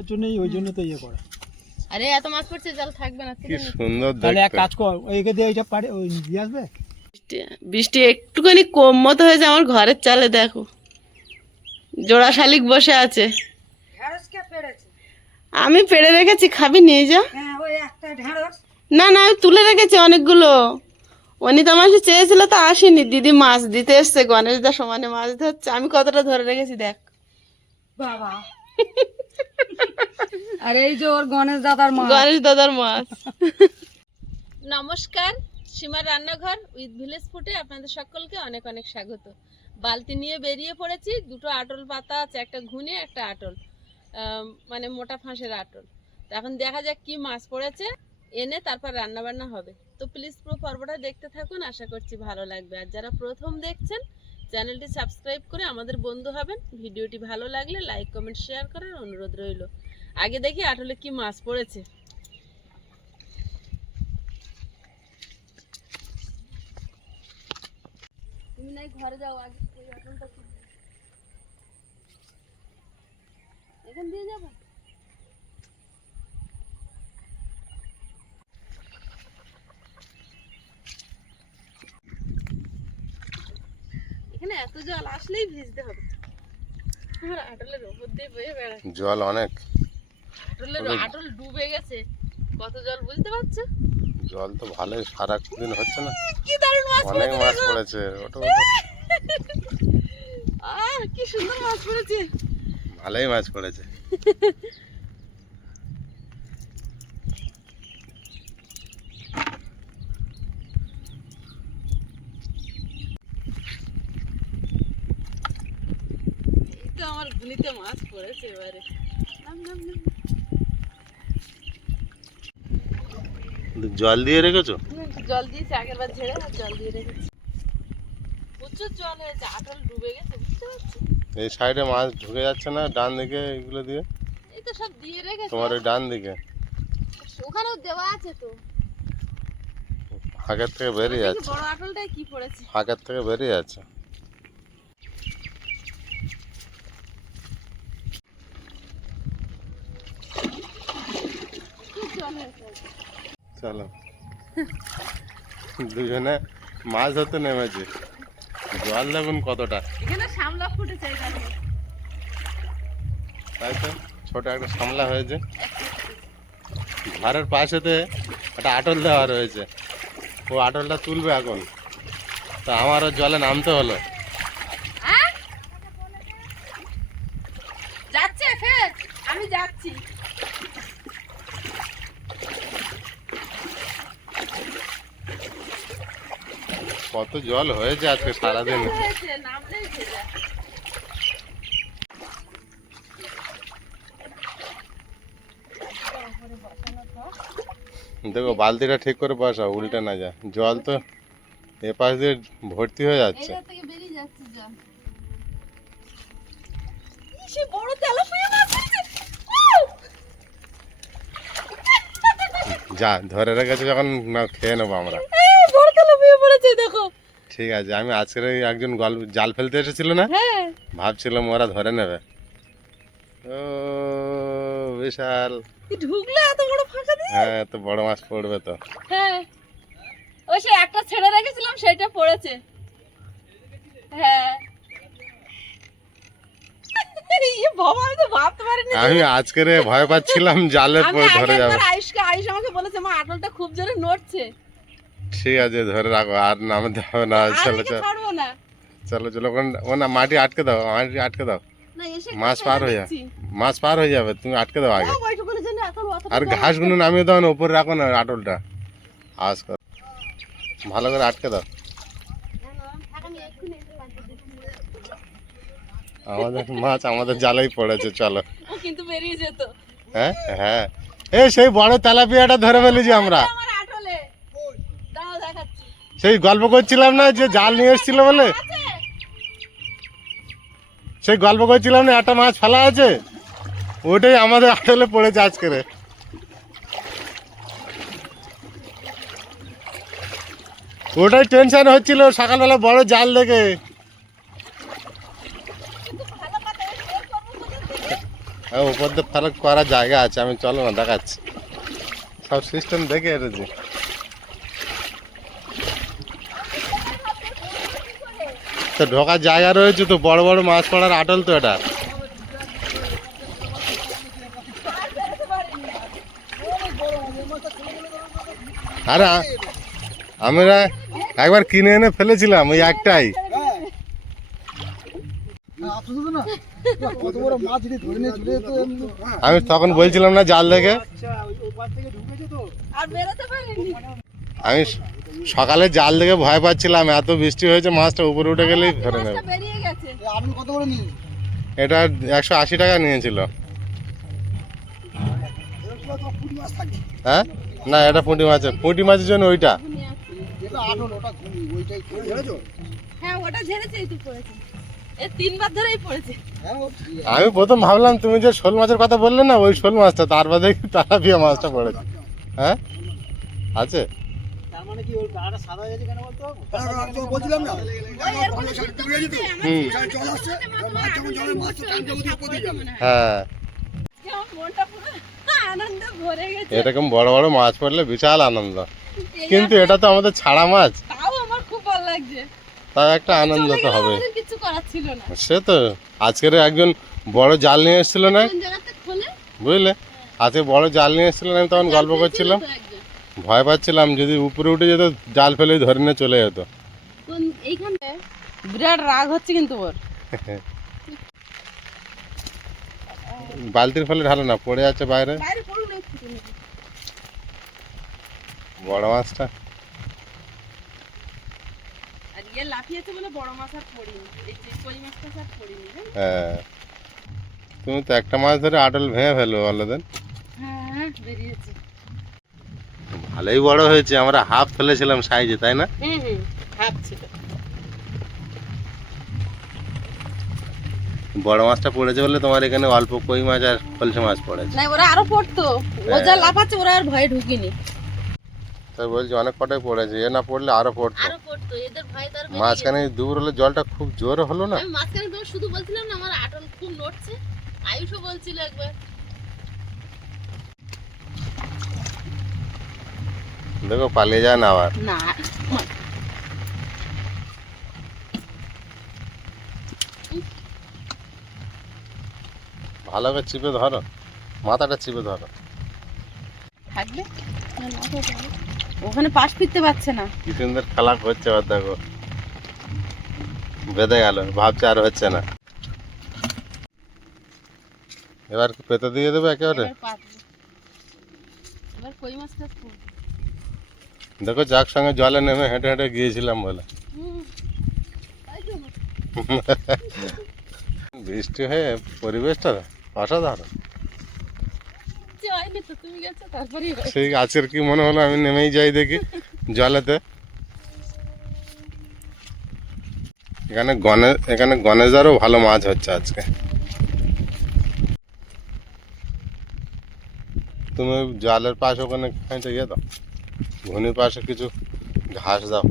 ওর জন্যই ওই জন্য তো ইয়ে করা। আরে এত মাছ পড়ছে জল থাকবে না কি। সুন্দর তাহলে এক কাজ কর ওইকে দিয়ে ওইটা পারে ওই দিয়ে আসবে? বৃষ্টি- একটুখানি কম মতো হয়েছে আমার ঘরের চালে দেখো। জোড়া শালিক বসে আছে। আমি পেড়ে রেখেছি খাবি নিয়ে যা। না না আমি তুলে রেখেছি অনেকগুলো। অনিতা মাসি চেয়েছিল তো আসেনি। দিদি মাছ দিতে এসছে গণেশ দা সমানে মাছ ধরছে। আমি কতটা ধরে রেখেছি দেখ। বাবা। আর এই যে ওর গণেশ দাদার মা। গণেশ দাদার মাছ নমস্কার সীমার রান্নাঘর উইথ ভিলেজ ফুটে আপনাদের সকলকে অনেক অনেক স্বাগত। বালতি নিয়ে বেরিয়ে পড়েছি দুটো আটল পাতা আছে একটা ঘুনে একটা আটল। মানে মোটা ফাঁসের আটল। তো এখন দেখা যাক কি মাছ পড়েছে এনে তারপর রান্না বান্না হবে। তো প্লিজ পুরো পর্বটা দেখতে থাকুন আশা করছি ভালো লাগবে। আর যারা প্রথম দেখছেন চ্যানেলটি সাবস্ক্রাইব করে আমাদের বন্ধু হবেন। ভিডিওটি ভালো লাগলে লাইক, কমেন্ট, শেয়ার করার অনুরোধ রইল। আগে দেখি আটলে কি মাছ পড়েছে। তুমি নাই, ঘরে যাও, আগে। এখান দিয়ে যাব? এখানে এত জল আসলেই ভিজতে হবে। আমার আটলের উপর দিয়ে বয়ে বেড়ায়। জল অনেক। আটলের আটল ডুবে গেছে। কত জল বুঝতে পারছ? জল তো ভালোই সারা দিন হচ্ছে না। কি দারুণ মাছ অনেক মাছ পড়েছে। ওটা আহ কি সুন্দর মাছ পড়েছে। ভালোই মাছ পড়েছে। আমার গুলিতে মাছ পড়েছে এবারে। জল দিয়ে রেখেছো? জল দিয়েছি আগের বার ঝেড়ে আর জল দিয়ে রেখেছি। প্রচুর জল হয়েছে আটল ডুবে গেছে বুঝতে পারছ? এই সাইডে মাছ ঢুকে যাচ্ছে না ডান দিকে এগুলো দিয়ে? এই তো সব দিয়ে রেখেছি। তোমার ওই ডান দিকে? ওখানেও দেওয়া আছে তো। ফাঁকের থেকে বেরিয়ে যাচ্ছে। বড় আটলটাই কি পড়েছে? ফাঁকের থেকে বেরিয়ে যাচ্ছে কি জল হয়েছে চলো। দুজনে মাছ ধরতে নেমেছে। জল দেখুন কতটা। এখানে সামলা ফুটেছে তাই তো ছোট একটা সামলা হয়েছে। ঘরের পাশেতে একটা আটল দেওয়া রয়েছে। ও আটলটা তুলবে এখন। তা আমারও জলে নামতে হলো আহ? যাচ্ছে ফের আমি যাচ্ছি কত জল হয়েছে আজকে সারাদিন। দেখো বালতিটা ঠিক করে বসা উল্টে না যা। জল তো এ পাশ দিয়ে ভর্তি হয়ে যাচ্ছে। উউ! যা ধরে রেখেছে যখন না খেয়ে নেব আমরা। বড় তেলাপিয়া পড়েছে দেখো। ঠিক আছে আমি আজকের ওই একজন গল্প জাল ফেলতে এসেছিল না? হ্যাঁ। ভাবছিলাম ওরা ধরে নেবে। ও বিশাল। ঢুকলে এত বড় ফাঁকা দিয়ে? হ্যাঁ তো বড় মাছ পড়বে তো। হ্যাঁ। ওই সে একটা ছেড়ে রেখেছিলাম সেটা পড়েছে। হ্যাঁ। ইয়ে আমি আজকের ভয় পাচ্ছিলাম জালে ধরে যাবে। আয়ুষকে আয়ুষ আমাকে বলেছে মা আটলটা খুব জোরে নড়ছে। ঠিক আছে ধরে রাখো আর নামতে হবে না চলো চলো। চলো চলো ও না মাটি আটকে দাও মাটি আটকে দাও। মাছ পার হয়ে যাবে মাছ পার হয়ে যাবে তুমি আটকে দাও আগে। আর ঘাসগুলো নামিয়ে দাও না উপরে রাখো না আটলটা। আওয়াজ কর। ভালো করে আটকে দাও। আমাদের মাছ আমাদের জালেই পড়েছে চলো। কিন্তু বেরিয়ে যেত। হ্যাঁ হ্যাঁ। এই সেই বড় তেলাপিয়াটা ধরে ফেলেছি আমরা আমার আটলে দাও দেখাচ্ছি সেই গল্প করছিলাম না যে জাল নিয়ে এসেছিল বলে? সেই গল্প করছিলাম না, একটা মাছ ফেলা আছে? ওটাই আমাদের আটলে পড়েছে আজকের ওটাই টেনশন হচ্ছিল সকালবেলা বড় জাল দেখে? হ্যাঁ উপর দিয়ে ফারাক করার জায়গা আছে, আমি চলো না, দেখাচ্ছি। সব সিস্টেম দেখে এসেছি। তো ঢোকার জায়গা রয়েছে তো বড় বড় মাছ পড়ার আটল তো এটা। আরে আমরা একবার কিনে এনে ফেলেছিলাম ওই একটাই। আমি তখন বলছিলাম না জাল দেখে। আচ্ছা থেকে ঢুকেছে তো? আর বেরোতে পারিনি। আমি সকালে জাল দেখে ভয় পাচ্ছিলাম এত বৃষ্টি হয়েছে মাছটা উপরে উঠে গেলেই ধরে নেবে। এটা একশো আশি টাকা নিয়েছিল। হ্যাঁ? না এটা পুঁটি মাছের। পুঁটি মাছের জন্য ওইটা। হ্যাঁ ওটা ঝেড়েছেই তো পড়েছে। এ তিনবার ধরেই পড়েছে। হ্যাঁ। আমি প্রথম ভাবলাম তুমি যে শোল মাছের কথা বললে না ওই শোল মাছটা তারপর দেখি তারাপিয়া মাছটা পড়েছে। হ্যাঁ? আছে? তার মানে কি ওর গাটা সাদা হয়ে গেছে কেন বলতো? তো বলছিলাম না। হুম জল আসছে। মাছ যখন জলের মাছ টানতে ওদিকে পড়ে যাবে হ্যাঁ। মনটা পুরো আনন্দে ভরে গেছে। এরকম বড় বড় মাছ পড়লে বিশাল আনন্দ। কিন্তু এটা তো আমাদের ছাড়া মাছ। তাও আমার খুব ভালো লাগছে। তাও একটা আনন্দ তো হবে। কিছু করার ছিল না। সে তো আজকের একজন বড় জাল নিয়ে এসেছিল না? কোন জায়গাতে খোলে। বুঝলে? আজকে বড় জাল নিয়ে এসেছিল আমি তখন গল্প করছিলাম। ভয় পাচ্ছিলাম যদি উপরে উঠে যেত জাল ফেলে ধরে নিয়ে চলে যেত। কোন এইখানটা বিরাট রাগ হচ্ছে কিন্তু ওর। বালতির ফলে ঢালো না পড়ে যাচ্ছে বাইরে। বড় মাছটা। ইয়ে? হ্যাঁ। তুমি তো একটা মাছ ধরে আটল ভেঙে ফেলব বলো দেন। হ্যাঁ বেরিয়েছে। ভালোই বড় হয়েছে আমরা হাফ ফেলেছিলাম সাইজে তাই না? হুম হুম হাফ ছিল। বড় মাছটা পড়েছে বলে তোমার এখানে অল্প কই মাছ আর ফলসে মাছ পড়েছে। না ওরা আরও পড়তো। ও হ্যাঁ। যা লাফাচ্ছে ওরা আর ভয়ে ঢুকিনি। তাই বলছি অনেক কটাই পড়েছে এ না পড়লে আরও পড়তো। আরও পড়তো এদের ভয় তার মাঝখানে দূর হলে জলটা খুব জোর হলো না? আমি মাঝখানে শুধু বলছিলাম না আমার আটল খুব নড়ছে। আয়ুষও বলছিল একবার। দেখো পালিয়ে যায় না আবার না ভালো করে চিপে ধরো মাথাটা চিপে ধরো থাকবে? ওখানে পাশ ফিরতে পারছে না। কি সুন্দর খেলা করছে আবার দেখো। বেঁধে গেল ভাবছে আর হচ্ছে না। এবার পেতে দিয়ে দেবে একেবারে? এবার এবার কই মাছটা দেখো যাক সঙ্গে জলে নেমে হেঁটে হেঁটে গিয়েছিলাম বলে। বৃষ্টি হয়ে পরিবেশটা অসাধারণ। সেই আজকের কি মনে হলো আমি নেমেই যাই দেখি জলেতে এখানে গণেশ এখানে গণেশদারও ভালো মাছ হচ্ছে আজকে তুমি জলের পাশে ওখানে খাইতে গিয়ে দাও ঘুনির পাশে কিছু ঘাস দাও।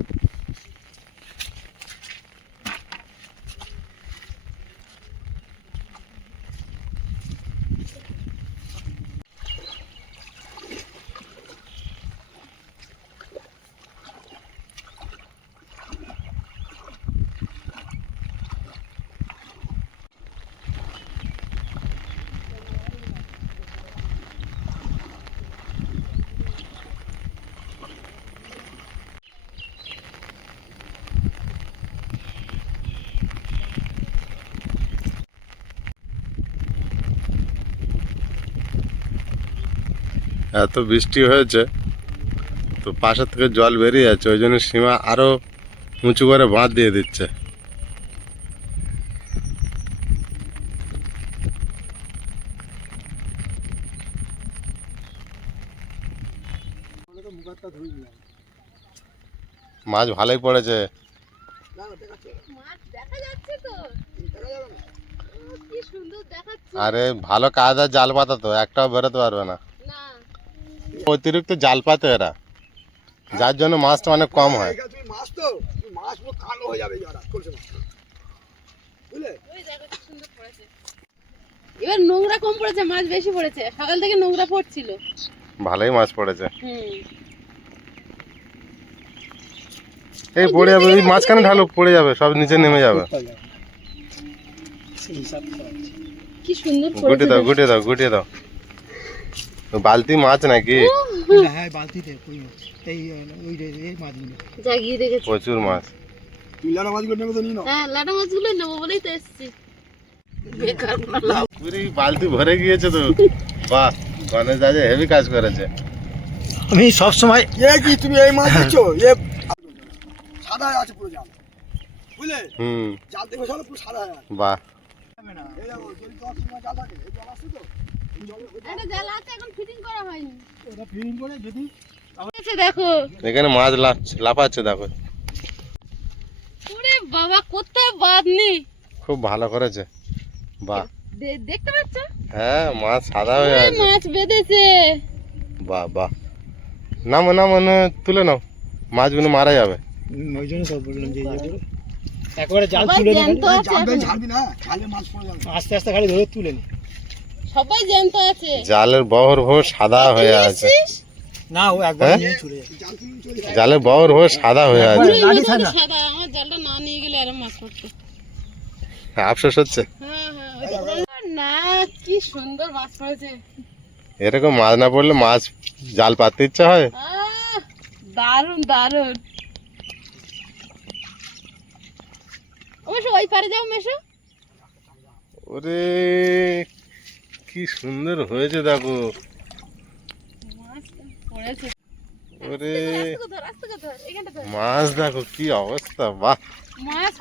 এত বৃষ্টি হয়েছে তো পাশের থেকে জল বেরিয়ে যাচ্ছে ওই জন্য সীমা আরও উঁচু করে বাঁধ দিয়ে দিচ্ছে। মাছ ভালোই পড়েছে। আরে ভালো কাজ আর জাল পাতা তো একটাও বেরোতে পারবে না। অতিরিক্ত জাল পাতে এরা। যার জন্য মাছটা অনেক কম হয়। মাছ তো মাছ পুরো কালো হয়ে যাবে এবার নোংরা কম পড়েছে মাছ বেশি পড়েছে। সকাল থেকে নোংরা পড়ছিল। ভালোই মাছ পড়েছে। এই পড়ে যাবে ওই মাঝখানে ঢালো পড়ে যাবে সব নিচে নেমে যাবে। কি সুন্দর গুটে দাও গুটে দাও গুটে দাও। বালতি মাছ নাকি না, হ্যাঁ বালতিতে মাছ এই ওই মাছগুলো। জাগিয়ে রেখেছে প্রচুর মাছ। তুই লাড়া মাছগুলো নেবে তো নিয়ে নাও। হ্যাঁ লাটা মাছগুলো নেব বলেই তো এসেছি। বেকার বললাম। পুরি বালতি ভরে গিয়েছে তো। বাহ গণেশ দাদা হেভি কাজ করেছে। আমি সব সময় এ কি তুমি এই মাছ দিচ্ছো? এ সাদা আছে পুরো জাল। বুঝলে? হুম। জাল দেখবে সব পুরো সাদা হয়ে আছে। বাহ। এই দেখো যদি দশ সময় জাল থাকে এই জল আসছে তো? এখন ফিটিং করা হয়নি। ওটা ফিরিং করে যদি আচ্ছা দেখো। এখানে মাছ লাফ- লাফাচ্ছে দেখো। বাবা কোথায় বাঁধনি? খুব ভালো করেছে। বাহ দেখতে পাচ্ছ? হ্যাঁ মাছ সাদা হয়ে আছে। মাছ বেঁধেছে। বাহ বাহ। নামো নামো না তুলে নাও। মাছগুলো মারা যাবে ওই জন্য সব বললাম যে একবারে জাল তুলে জ্যান্ত জাল এখন। না মাছ পড়ে যাবে। আস্তে আস্তে খালি ধরে তুলে নি। সবাই জ্যান্ত আছে। জালের বহর ভোর সাদা হয়ে আছে। না ও একবার হ্যাঁ? নিয়ে চলে যাবে জালের বহর ভোর সাদা হয়ে আছে। সাদা আমার জালটা না নিয়ে গেলে আরও মাছ পড়তো। আফসোস হচ্ছে। হ্যাঁ হ্যাঁ। না কি সুন্দর মাছ পড়েছে। এরকম মাছ না পড়লে মাছ জাল পাততে ইচ্ছা হয়? দারুণ দারুণ। অবশ্য ওই পারে যাও মেশো। ওরে কি সুন্দর হয়েছে দেখো। মাছ ওরে দেখো কি অবস্থা বাহ। মাছ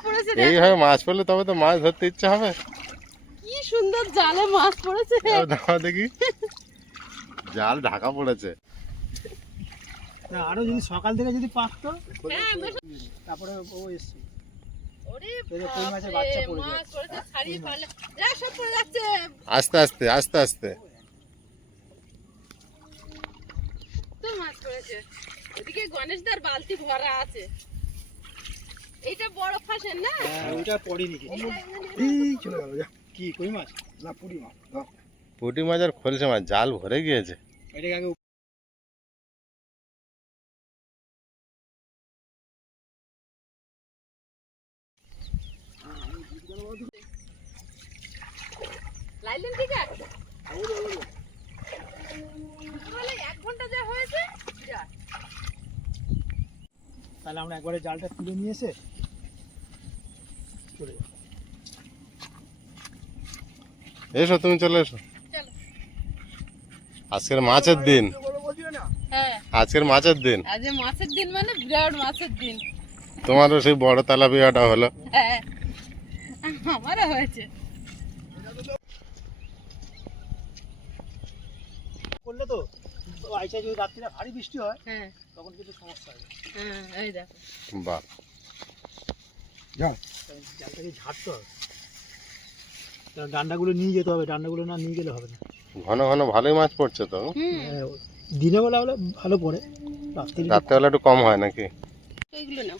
এইভাবে মাছ পড়লে তবে তো মাছ ধরতে ইচ্ছা হবে। কি সুন্দর জালে মাছ পড়েছে। দেখি জাল ঢাকা পড়েছে। আরও যদি সকাল থেকে যদি পাকতো হ্যাঁ তারপরে ও এসছে। আস্তে আস্তে আস্তে আস্তে। তো মাছ এদিকে গণেশদার বালতি ভরা আছে। এইটা বড় ফাঁসের না? হ্যাঁ ওইটা পড়েনি কি এইটা এখানে- এই চলে গেল কি কই মাছ না পুরি মাছ পুঁটি মাছ আর খলসে মাছ জাল ভরে গিয়েছে। এটাকে আগে লাইলেন ঠিক আছে তাহলে এক ঘণ্টা যা হয়েছে যা তাহলে আমরা একবারে জালটা তুলে নিয়ে এসে চলে যাব। এসো তুমি চলে এসো। আজকের মাছের দিন। হ্যাঁ। আজকের মাছের দিন। আজ এ মাছের দিন মানে বিরাট মাছের দিন। তোমারও সেই বড় তালাপিয়াটা হলো। হ্যাঁ। আমারও হয়েছে। করলে তো? তো আইসা যদি রাত্রিটা ভারী বৃষ্টি হয় হ্যাঁ। তখন কিন্তু সমস্যা হবে। হ্যাঁ দেখো। বাহ। জালটাকে ঝাড়তে হবে। কারণ ডান্ডাগুলো নিয়ে যেতে হবে ডান্ডাগুলো না নিয়ে গেলে হবে না। ঘন ঘন ভালোই মাছ পড়ছে তো? হুম। হ্যাঁ, বেলা হলে ভালো পড়ে। রাত্রে রাত্রেবেলা একটু কম হয় নাকি? ওইগুলো নাও।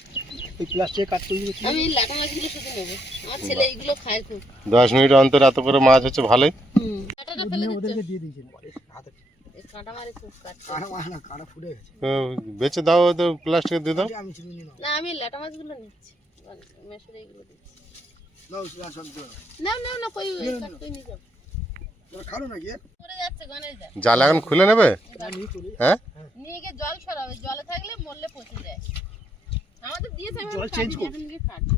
ওই প্লাস্টিকের কাঠ আমি লাটা মাছগুলো শুধু নেব। আমার ছেলে এইগুলো খায় খুব। দশ মিনিট অন্তর এত করে মাছ হচ্ছে ভালোই। হুম। ওদেরকে দিয়ে দিয়েছি। হাতে বেচে দাও তো প্লাস্টিক দিয়ে দাও। না। আমি লাটা মাছগুলো নিচ্ছি। মেশরে এইগুলো দিচ্ছি। নাও সুরা সব দাও না। না না কই ওই কাটতেই নিয়ে যাও। তোরা খালো নাকি? পড়ে যাচ্ছে গণেশ দা। জাল এখন খুলে নেবে? হ্যাঁ? নিয়ে গিয়ে জল সরাবে জলে থাকলে মরলে পচে যায়। আমাদের দিয়েছে আমি জল এখন change কাটিনি, করো। এখন গিয়ে কাটবো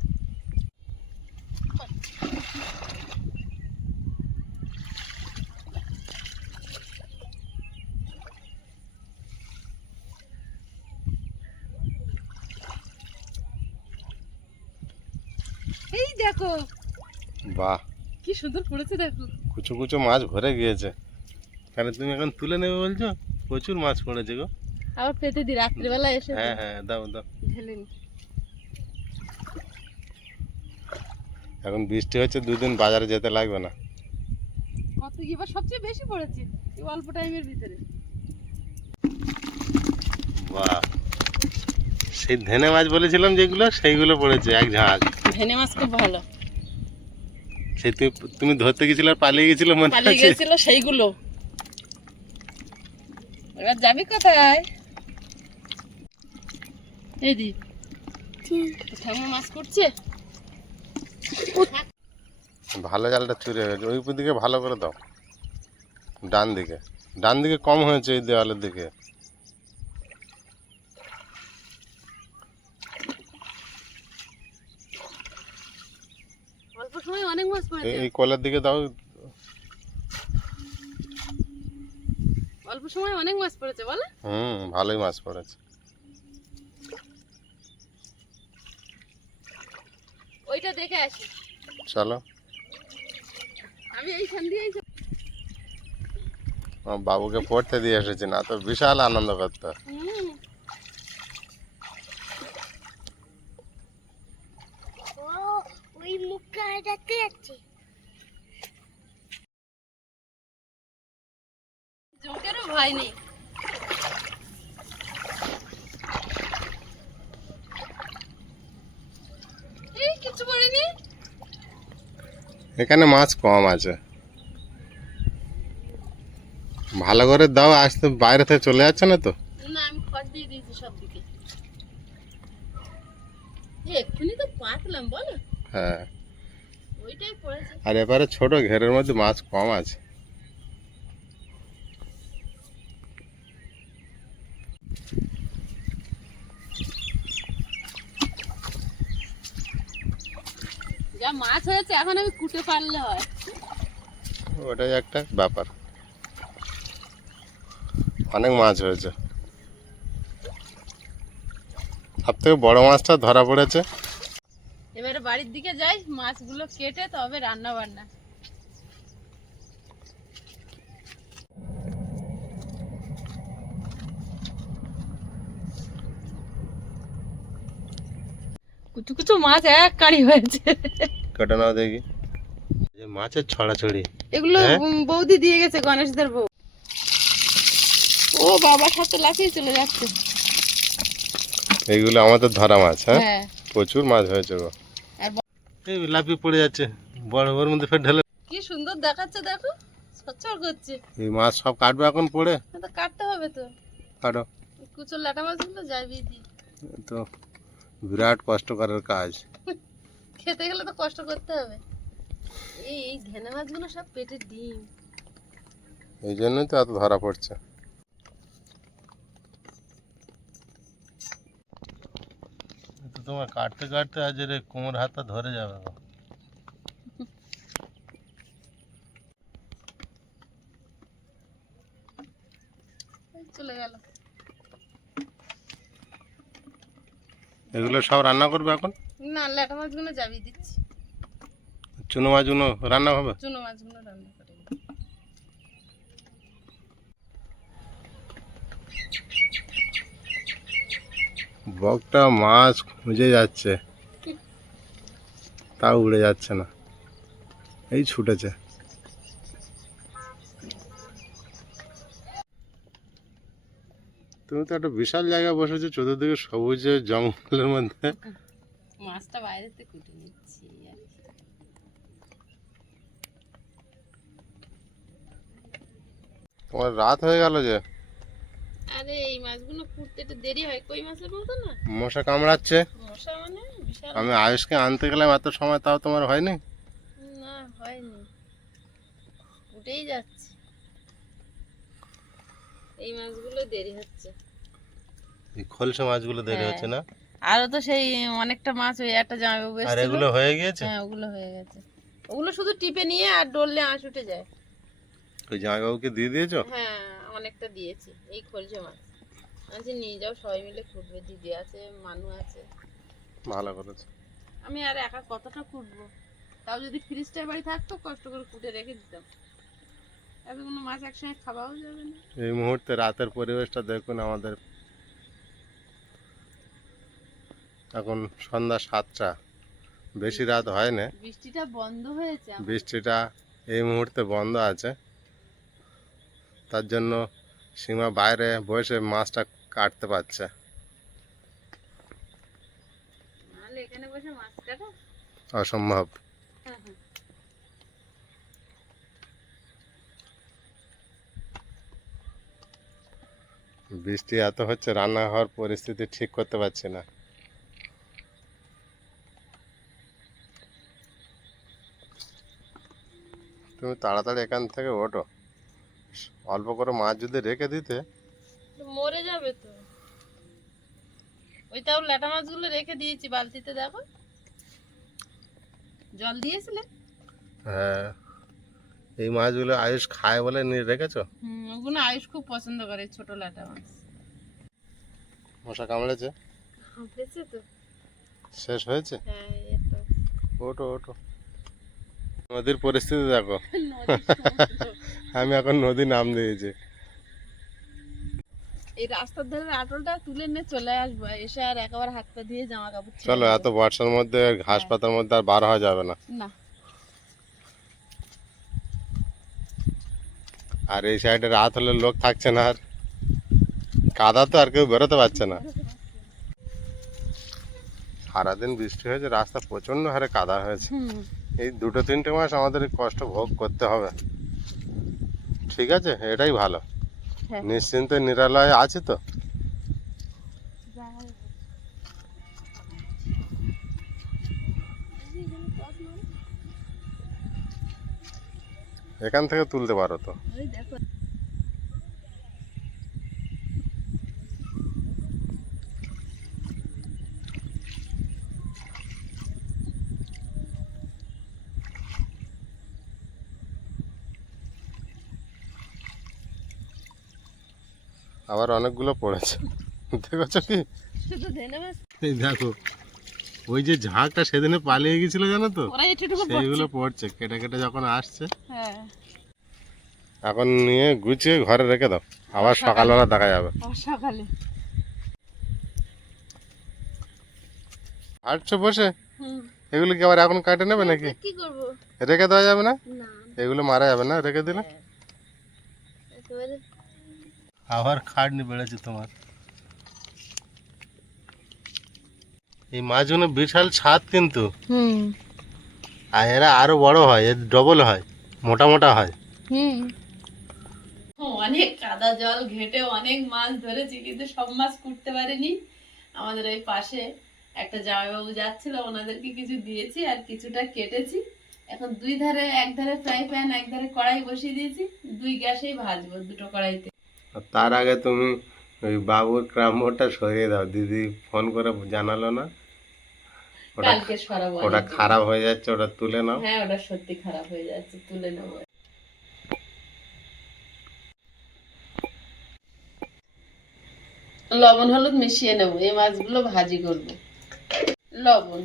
এই দেখো। বাহ। কি সুন্দর পড়েছে দেখো। কুচো কুচো মাছ ভরে গিয়েছে। তাহলে তুমি এখন তুলে নেবে বলছো? প্রচুর মাছ পড়েছে গো। আবার পেতে দি রাত্রিবেলা এসে হ্যাঁ হ্যাঁ দাও দাও। ঢেলে নি। এখন বৃষ্টি হচ্ছে দুদিন বাজারে যেতে লাগবে না। কত এবার সবচেয়ে বেশি পড়েছে? এই অল্প টাইমের ভিতরে। বাহ। সেই ধেনে মাছ বলেছিলাম যেগুলো সেইগুলো পড়েছে এক ঝাঁক। ভেনে মাছ খুব ভালো। সেই তুমি তুমি ধরতে গেছিলে আর পালিয়ে গেছিলে মনে পালিয়ে গেছিল সেইগুলো। এবার যাবি কোথায়? এই দি। ঠাকুমা মাছ করছে? ভালো জালটা চুরি হয়ে গেছে। ওই দিকে ভালো করে দাও। ডান দিকে। ডান দিকে কম হয়েছে এই দেওয়ালের দিকে অল্প সময় অনেক মাছ পড়েছে। এই কলের দিকে দাও। অল্প সময় অনেক মাছ পড়েছে বলে। হুম ভালোই মাছ পড়েছে। ওইটা দেখে আসি। চলো। আমি এইখান দিয়ে আমার বাবুকে পড়তে দিয়ে এসেছি না তো বিশাল আনন্দ করতো। হুম ওই মুখটা দেখতে যাচ্ছি। জোকেরও ভয় নেই। কিছু এখানে মাছ কম আছে। ভালো করে দাও আসতে বাইরে থেকে চলে যাচ্ছে না তো? না আমি খড় দিয়ে দিয়েছি সব দিকে এক্ষুনি তো পাতলাম বলো। হ্যাঁ। আর এবারে ছোট ঘেরের মধ্যে মাছ কম আছে। যা মাছ হয়েছে এখন আমি কুটে পারলে হয়। ওটাই একটা ব্যাপার। অনেক মাছ হয়েছে। সব থেকে বড় মাছটা ধরা পড়েছে। বাড়ির দিকে যাই মাছগুলো কেটে তবে রান্না বান্না কুচু কুচু মাছ এক কাড়ি হয়েছে। কেটে নাও দেখি। মাছের ছড়াছড়ি। এগুলো হ্যাঁ? বৌদি দিয়ে গেছে গণেশদের বউ। ও বাবার সাথে লাফিয়ে চলে যাচ্ছে। এইগুলো আমাদের ধরা মাছ হ্যাঁ? হ্যাঁ। প্রচুর মাছ হয়েছে গো। এই লাফিয়ে পড়ে যাচ্ছে। বড় বড় মধ্যে ফের ঢেলে কি সুন্দর দেখাচ্ছে দেখো। সচ্ছর করছে। এই মাছ সব কাটবে এখন পড়ে। তো কাটতে হবে তো। কাটো। কুচুর লাটা মাছগুলো যাবি দি তো বিরাট কষ্টকরের কাজ। খেতে গেলে তো কষ্ট করতে হবে। এই এই ঘেনে মাছগুলো সব পেটের ডিম। এই জন্যই তো এত ধরা পড়ছে এ তো তোমার কাটতে কাটতে আজ রে কোমর হাতটা ধরে যাবে চলে গেল। এগুলো সব রান্না করবে এখন? না লাটা মাছগুলো যাবি দিচ্ছি। চুনো মাছগুলো রান্না হবে? চুনো মাছগুলো রান্না বকটা মাছ খুঁজে যাচ্ছে। তাও উড়ে যাচ্ছে না। এই ছুটেছে। তুমি তো একটা বিশাল জায়গায় বসেছো চতুর্দিকে সবুজ জঙ্গলের মধ্যে। মাছটা বাইরেতে কুটে নিচ্ছি তোমার রাত হয়ে গেল যে। আরে এই মাছগুলো একটু দেরি হয়। কই মাছের মতো না? মশা কামড়াচ্ছে। মশা মানে বিশাল। আমি আয়ুষকে আনতে গেলাম এত সময় তাও তোমার হয়নি? না হয়নি। উঠেই যাচ্ছে। এই মাছগুলো দেরি হচ্ছে। এই খলসে মাছগুলো দেরি হ্যাঁ। হচ্ছে না? আরও তো সেই অনেকটা মাছ ওই একটা জামাইবাবু আর এসেছিল। এগুলো হয়ে গিয়েছে? হ্যাঁ ওগুলো হয়ে গেছে। ওগুলো শুধু টিপে নিয়ে আর ডললে আঁশ উঠে যায়। ওই জামাইবাবুকে দিয়ে দিয়েছ? হ্যাঁ। অনেকটা দিয়েছি এই খলছে মাছ। আচ্ছা নিয়ে যাও সবাই মিলে খুঁটবে দিদি আছে মানু আছে। ভালো করেছ। আমি আর একা কতটা খুঁটবো? তাও যদি ফ্রিজটার বাড়ি থাকতো কষ্ট করে কুটে রেখে দিতাম। এতগুলো মাছ একসঙ্গে খাওয়াও যাবে না। এই মুহূর্তে রাতের পরিবেশটা দেখুন আমাদের। এখন সন্ধ্যা সাতটা। বেশি রাত হয় না বৃষ্টিটা বন্ধ হয়েছে বৃষ্টিটা এই মুহূর্তে বন্ধ আছে। তার জন্য সীমা বাইরে বসে মাছটা কাটতে পারছে। অসম্ভব। বৃষ্টি এত হচ্ছে রান্না হওয়ার পরিস্থিতি ঠিক করতে পারছি না। তুমি তাড়াতাড়ি এখান থেকে ওঠো। অল্প করে মাছ যদি রেখে দিতে? মরে যাবে তো। ওই তাও ল্যাটা মাছগুলো রেখে দিয়েছি বালতিতে দেখো। জল দিয়েছিলে? হ্যাঁ। এই মাছগুলো আয়ুষ খায় বলে নিয়ে রেখেছো? হুম ওগুলো আয়ুষ খুব পছন্দ করে ছোট ল্যাটা মাছ। মশা কামড়েছে? তো। শেষ হয়েছে? হ্যাঁ ওঠো ওঠো। নদীর পরিস্থিতি দেখো। আমি এখন নদী নাম দিয়েছি। এই রাস্তার ধারে আটলটা তুলে নিয়ে চলে আসব এসে আর একেবারে হাত পা দিয়ে জামা কাপড় চলো এত বর্ষার মধ্যে ঘাস পাতার মধ্যে আর বার হওয়া যাবে না। না। আর এই সাইডে রাত হলে লোক থাকছে না আর। কাদা তো আর কেউ বেরোতে পারছে না। সারাদিন বৃষ্টি হয়েছে রাস্তা প্রচণ্ড হারে কাদা হয়েছে। এই দুটো তিনটে মাস আমাদের কষ্ট ভোগ করতে হবে। ঠিক আছে? এটাই ভালো। হ্যাঁ। নিশ্চিন্তে নিরালয় আছে তো? এখান থেকে তুলতে পারো তো? আবার অনেকগুলো পড়েছে। দেখেছ কি? এই দেখো ওই যে ঝাঁকটা সেদিনে পালিয়ে গেছিল জানো তো? সেইগুলো পড়ছে কেটে কেটে যখন আসছে। হ্যাঁ। এখন নিয়ে গুছিয়ে ঘরে রেখে দাও। আবার সকালবেলা দেখা যাবে। সকালে। হাঁটছো বসে? এগুলো কি আবার এখন কাটে নেবে নাকি? রেখে দেওয়া যাবে না? এগুলো মারা যাবে না রেখে দিলে? একেবারে আবার খাটনি বেড়েছে তোমার। এই মাছগুলো বিশাল ছাদ কিন্তু। আর এরা আরও বড় হয় এর ডবল হয় মোটা মোটা হয়। অনেক কাদা জল ঘেটে অনেক মাছ ধরেছি কিন্তু সব মাছ কুটতে পারিনি। আমাদের ওই পাশে একটা জামাইবাবু যাচ্ছিল ওনাদেরকে কিছু দিয়েছি আর কিছুটা কেটেছি। এখন দুই ধারে এক ধারে ফ্রাই প্যান এক ধারে কড়াই বসিয়ে দিয়েছি। দুই গ্যাসেই ভাজবো দুটো কড়াইতে। আর তার আগে তুমি ওই বাবুর ক্রাম্বরটা সরিয়ে দাও। দিদি ফোন করে জানালো না। ওটা ওটা খারাপ হয়ে যাচ্ছে ওটা তুলে নাও। হ্যাঁ ওটা সত্যি খারাপ হয়ে যাচ্ছে তুলে নেব। লবণ হলুদ মিশিয়ে নেব এই মাছগুলো ভাজি করব। লবণ।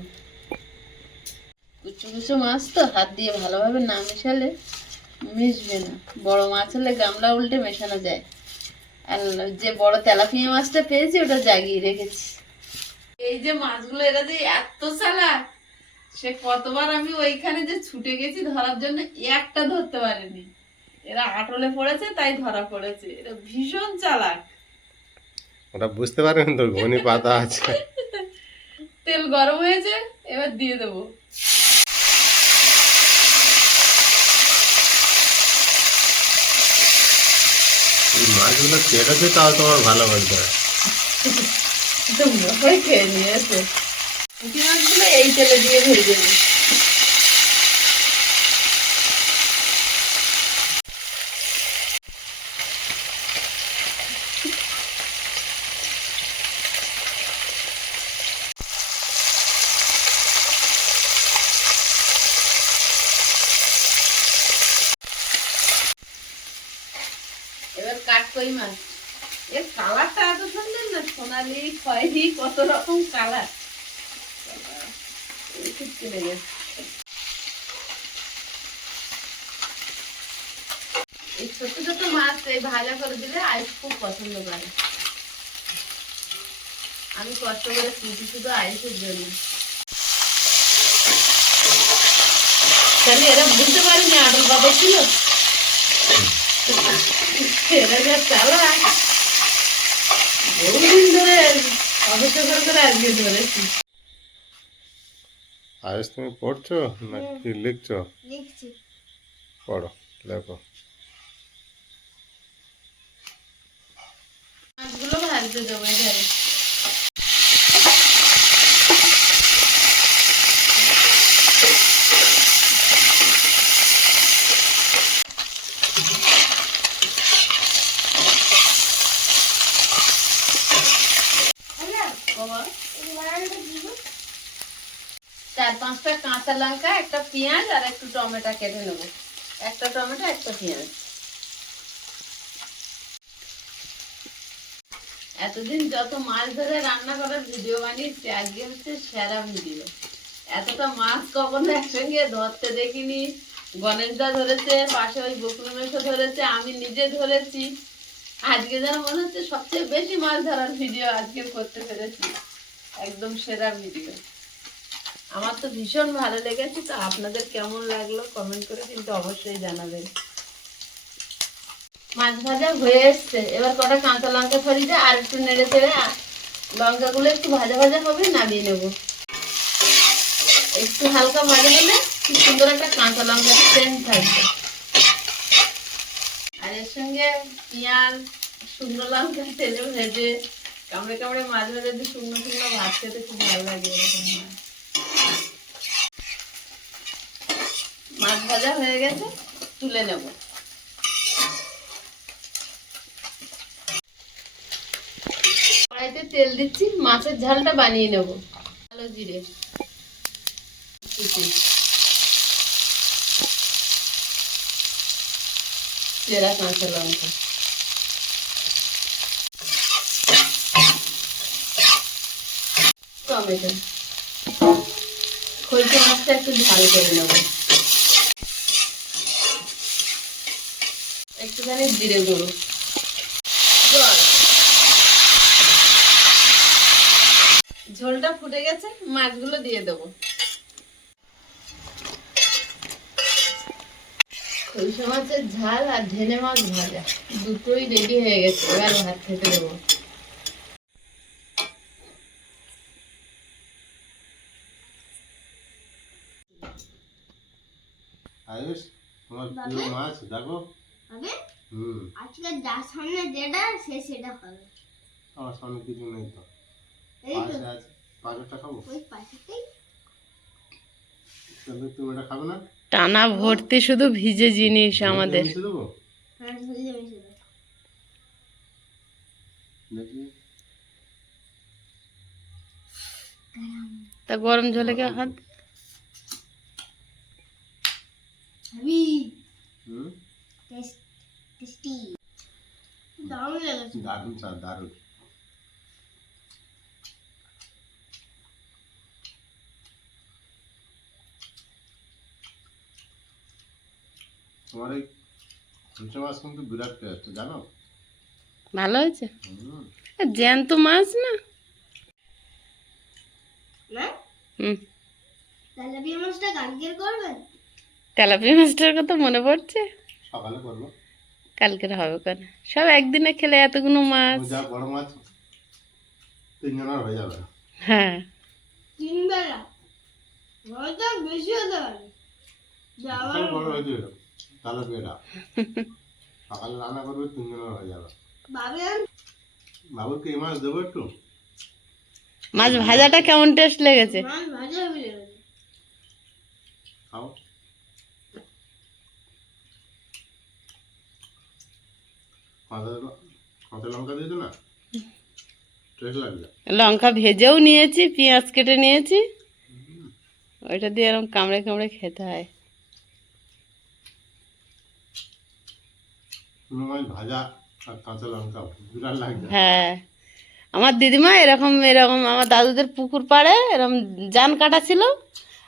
কুচু কুচু মাছ তো হাত দিয়ে ভালোভাবে না মেশালে মিশবে না। বড় মাছ হলে গামলা উল্টে মেশানো যায়। যে বড় তেলাপিয়া মাছটা পেয়েছি ওটা জাগিয়ে রেখেছি। এই যে মাছগুলো এরা যে এত চালাক সে কতবার আমি ওইখানে যে ছুটে গেছি ধরার জন্য একটা ধরতে পারিনি। এরা আটলে পড়েছে তাই ধরা পড়েছে। এরা ভীষণ চালাক। ওটা বুঝতে পারেন তো ঘনি পাতা আছে। তেল গরম হয়েছে এবার দিয়ে দেবো। এই মাছগুলো কেটেছে তাও তোমার ভালো বলতে হয় খেয়ে নিয়েছে পুঁটি মাছগুলো এই তেলে দিয়ে ভেজে নিই এবার কাট কই মাছ এর কালারটা এত সুন্দর না খয়েরি কত রকম কালার। এই ছোট ছোট মাছ, এই ভাজা করে দিলে আইস খুব পছন্দ করে। আমি কষ্ট করে শুধু শুধু আইসের জন্য। তাহলে এরা বুঝতে পারিনি আটল বাবা ছিল। এরা যা চালাক। বহুদিন ধরে আয়ুষ তুমি পড়ছো নাকি লিখছো? পড়ো লেখো। মাছগুলো ভাজতে দেবো এখানে বাবা চার পাঁচটা কাঁচা লঙ্কা, একটা পেঁয়াজ আর একটু টমেটো কেটে নেব। একটা টমেটো, একটা পেঁয়াজ। এতদিন যত মাছ ধরে রান্না করার ভিডিও বানিয়েছি, আজকে হচ্ছে সেরা ভিডিও। এতটা মাছ কখনো একসঙ্গে ধরতে দেখিনি। গণেশদা ধরেছে, পাশে ওই বকুল মেশো ধরেছে, আমি নিজে ধরেছি। আজকে যেন মনে হচ্ছে সবচেয়ে বেশি মাছ ধরার ভিডিও আজকে করতে পেরেছি। একদম সেরা ভিডিও। আমার তো ভীষণ ভালো লেগেছে, তো আপনাদের কেমন লাগল কমেন্ট করে কিন্তু অবশ্যই জানাবেন। মাছ ভাজা হয়ে এসছে। এবার কটা কাঁচা লঙ্কা দিয়ে আর একটু নেড়ে চেড়ে লঙ্কাগুলো একটু ভাজা ভাজা হবে নামিয়ে নেব। একটু হালকা ভাজা হলে কি সুন্দর একটা কাঁচা লঙ্কার সেন্ট থাকবে। আর এর সঙ্গে পেঁয়াজ, শুকনো লঙ্কা, তেলে ভেজে কামড়ে কামড়ে মাছ ভাজা দিয়ে শুকনো শুকনো ভাত খেতে খুব ভালো লাগে এরকম। মাছ ভাজা হয়ে গেছে, তুলে নেব। কড়াইতে তেল দিচ্ছি, মাছের ঝালটা বানিয়ে নেব। কালো জিরে। চেরা কাঁচা লঙ্কা। টমেটো। খৈতে মাছটা একটু ঝাল করে নেব। একটুখানি জিরে গুঁড়ো। জল। ঝোলটা ফুটে গেছে মাছগুলো দিয়ে দেবো। মাছের ঝাল আর ঢেলে মাছ ভাজা দুটোই রেডি হয়ে গেছে এবার ভাত খেতে দেবো। আয়ুষ তোমার প্রিয় মাছ দেখো। হুম আজকে যার সামনে যেটা সে সেটা হবে আমার সামনে কিছু নেই তো। এই তো। পাঁচটা খাব? ওই পাশেতেই। তাহলে তুমি এটা খাবে না? টানা ভর্তি শুধু ভিজে জিনিস আমাদের। হ্যাঁ তা গরম জলে কে হাত হুম? টেস্টি দারুণ লেগেছে। দারুণ চা দারুণ। তোমার এই খুচরো মাছ কিন্তু বিরাট টেস্ট জানো? ভালো হয়েছে? জ্যান্ত মাছ না? না? তেলাপিয়া মাছটা কালকের করবেন? তেলাপিয়া মাছটার কথা মনে পড়ছে? সকালে করব। কালকের হবে কেন? সব একদিনে খেলে এতগুলো মাছ। বড় মাছ তিনজনের হয়ে যাবে। হ্যাঁ। তিন বেলা হয়তো বেশি হতে পারে। যাওয়ার বিশাল বড় হয়েছে তাহলে পেটা সকালে রান্না করবে তিনজনের হয়ে যাবে। এই মাছ দেবো একটু? মাছ ভাজাটা কেমন টেস্ট লেগেছে? মাছ ভাজা হবে খাও কাঁচা ল- কাঁচা লঙ্কা ভেজেও নিয়েছি পেঁয়াজ কেটে নিয়েছি। ওইটা দিয়ে এরকম কামড়ে কামড়ে খেতে হয়। ভাজা আর কাঁচা লঙ্কা হ্যাঁ। আমার দিদিমা এরকম এরকম আমার দাদুদের পুকুর পাড়ে এরকম জান কাটা ছিল।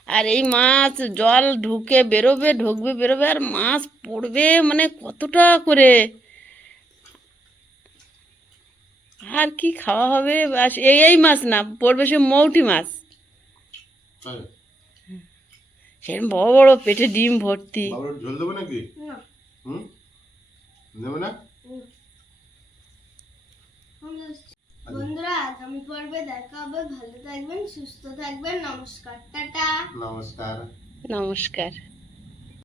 আর এই মাছ জল ঢুকে বেরোবে ঢুকবে বেরোবে আর মাছ পড়বে মানে কতটা করে? আর কি খাওয়া হবে? এই এই মাছ না পড়বে সে মৌটি মাছ। সেরকম বড় বড় পেটে ডিম ভর্তি। ঝোল দেবো নাকি? না দেবে না? বন্ধুরা আগামী পর্বে দেখা হবে। ভালো থাকবেন সুস্থ থাকবেন। নমস্কার টাটা। নমস্কার। নমস্কার।